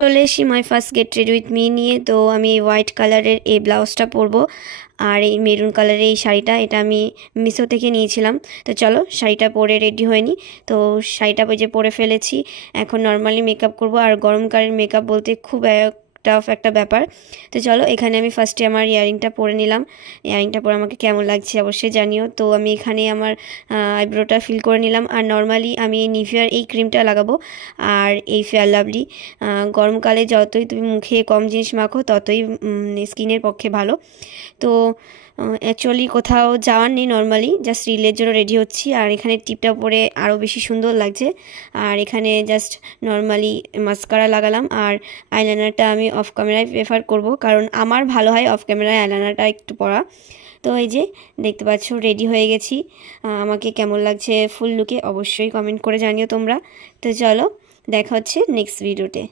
চলে AC my first get ready with me নিয়ে। তো আমি এই হোয়াইট কালারের এই ব্লাউজটা পরবো আর এই মেরুন কালারের এই শাড়িটা, এটা আমি মিশো থেকে নিয়েছিলাম। তো চলো শাড়িটা পরে রেডি হয়ে নিই। তো শাড়িটা যে পরে ফেলেছি, এখন নর্মালি মেকআপ করব। আর গরমকালের মেকআপ বলতে খুব টাফ একটা ব্যাপার। তো চলো এখানে আমি ফার্স্টে আমার ইয়ারিংটা পরে নিলাম। ইয়ারিংটা পরে আমাকে কেমন লাগছে অবশ্যই জানিও। তো আমি এখানে আমার আইব্রোটা ফিল করে নিলাম। আর নর্মালি আমি এই নিভিয়ার এই ক্রিমটা লাগাবো আর এই ফেয়ার লাভলি। গরমকালে যতই তুমি মুখে কম জিনিস মাখো ততই স্কিনের পক্ষে ভালো। তো অ্যাকচুয়ালি কোথাও যাওয়ার নেই, নর্মালি জাস্ট রিলের জন্য রেডি হচ্ছি। আর এখানে টিপটা পরে আরও বেশি সুন্দর লাগছে। আর এখানে জাস্ট নর্মালি মাস্কারা লাগালাম। আর আইলাইনারটা আমি অফ ক্যামেরায় প্রেফার করব, কারণ আমার ভালো হয় অফ ক্যামেরায় আইলাইনারটা একটু পরা। তো এই যে দেখতে পাচ্ছ রেডি হয়ে গেছি। আমাকে কেমন লাগছে ফুল লুকে অবশ্যই কমেন্ট করে জানিও তোমরা। তো চলো দেখা হচ্ছে নেক্সট ভিডিওতে।